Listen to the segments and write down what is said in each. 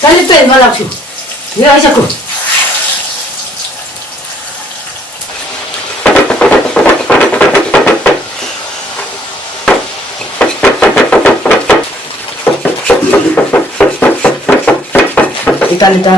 Dale pe, mă lac. Ia aici acum. Kita.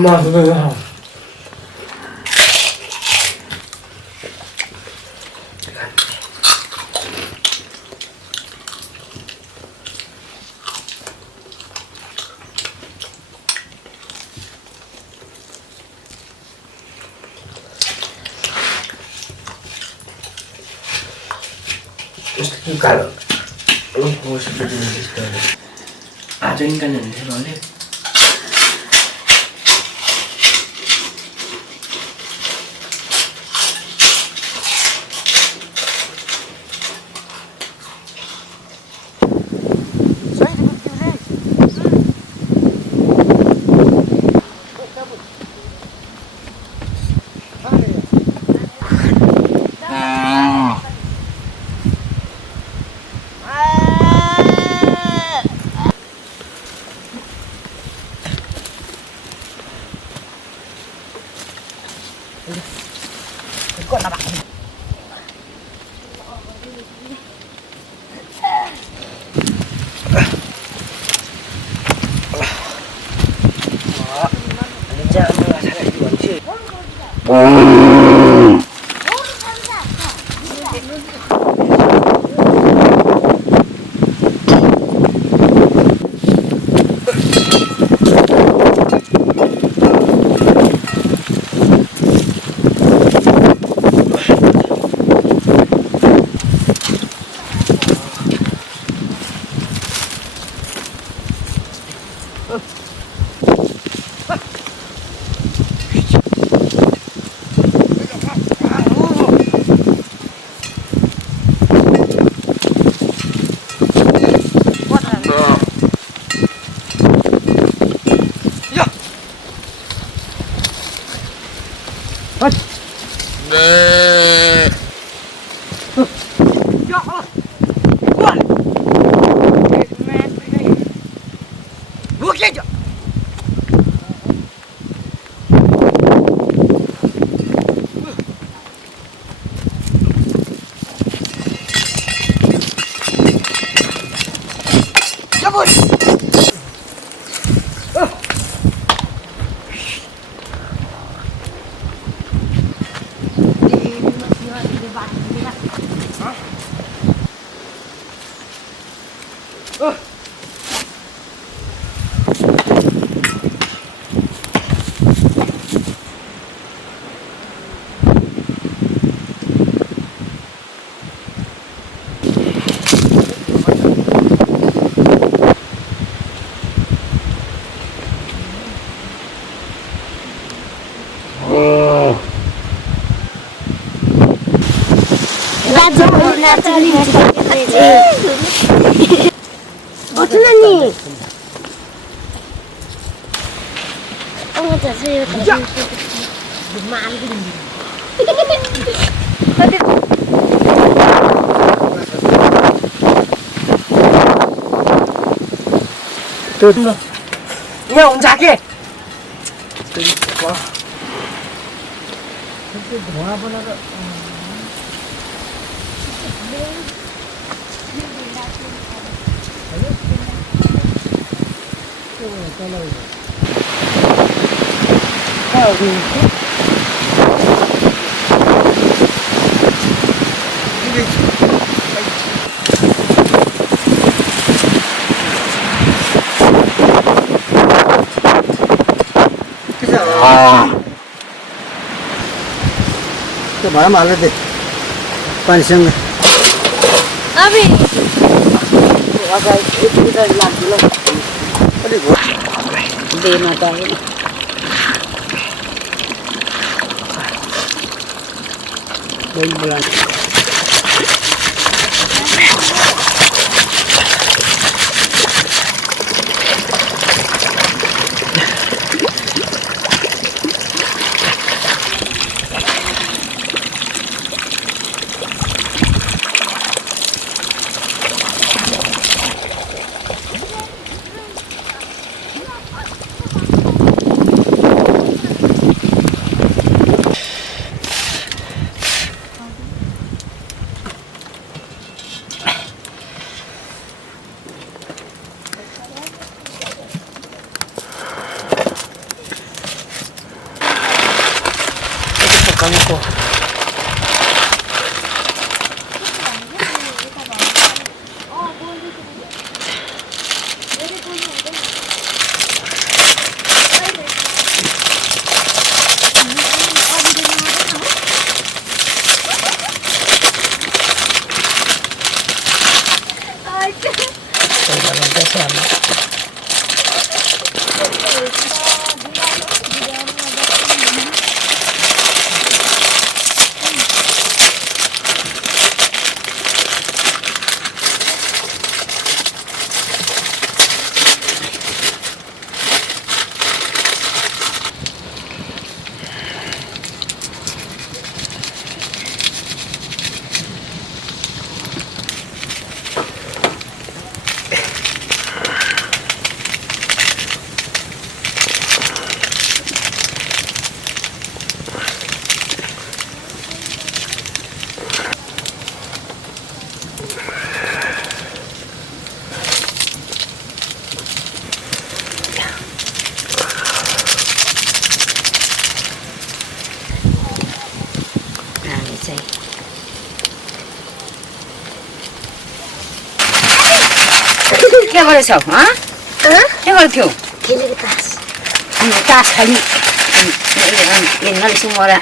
Maaf. Mesti kalau seperti ini ada ikan yang boleh. Kok nak? 어쩌니? 자세요. Tuh. Nya unjake. त्यो भए पनि हाल्यो they पानीसँग अभी अलिक देमा त हैन 감고 के गरेछौ के गर्थ्यौ खेलेको तास तास खाली हिँड्न मोरा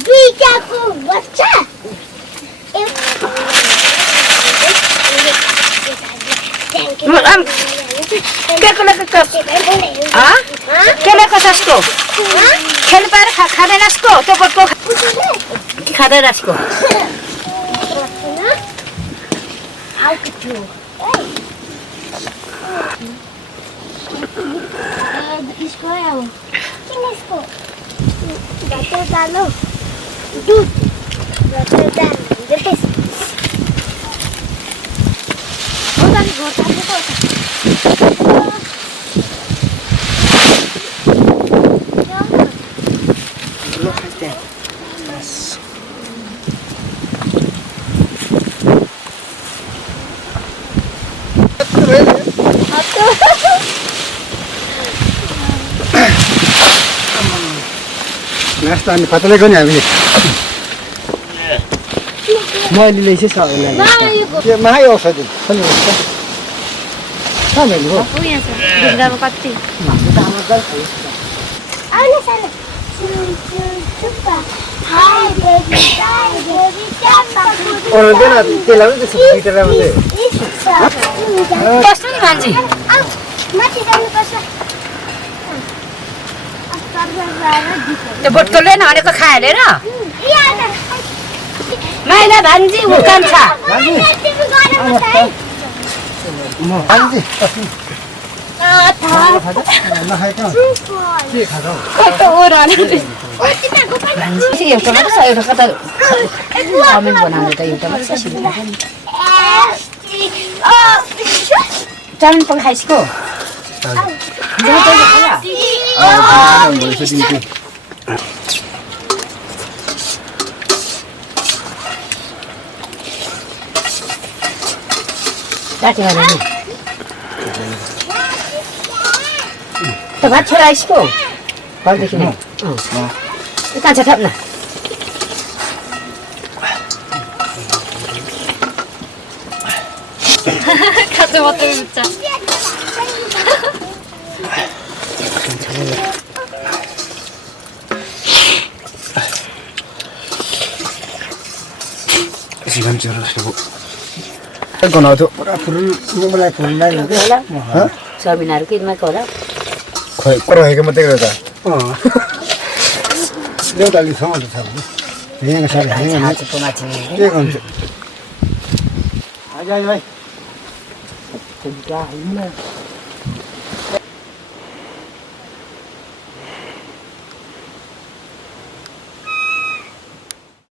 दुईटाको बच्चा केले कसको खेल पाएर खाँदैनस्को त्यो बटको कि खाँदैनस्को इसको है वो किन इसको बटर डालो दूध बटर डाल देखिस वो डाली घोटा दे नास्ता अनि पत्लेको नि हामीले मैले ल्याइछ त्यो महाई औषधि कहाँ मैले हो ढुङ्गामा कति आउनु सानो सुप्पा हाय बेबी चाप्पा अरू देन त्यसलाई पनि त्यसो भित्रलाई मात्रै बस्नु नि मान्छे माथि जानुपर्छ त्यो बोटकोले नहालेको खाइहालेर माइला भान्जी उकान छ नखाएको के खाँदा कस्तो ओह्रालो एउटा मात्र छ एउटा कता चाउमिन बनाउने त एउटा मात्र छ चाउमिन पनि खाइसको राति भने नि त भात छोरा आइसको घरदेखि नै कहाँ छ थप्न खाँदै मात्रै बुझ्छ 지금 저러시고 이거 나도 불을 이거만 불나 이거 Sobinar kita mah kau dah. 거의 꼬라하게 못 되거든. 내가 달리 성어도 타고. 그냥 잘 해. Satu pun macam ni. 이건 아이. Sudah ini.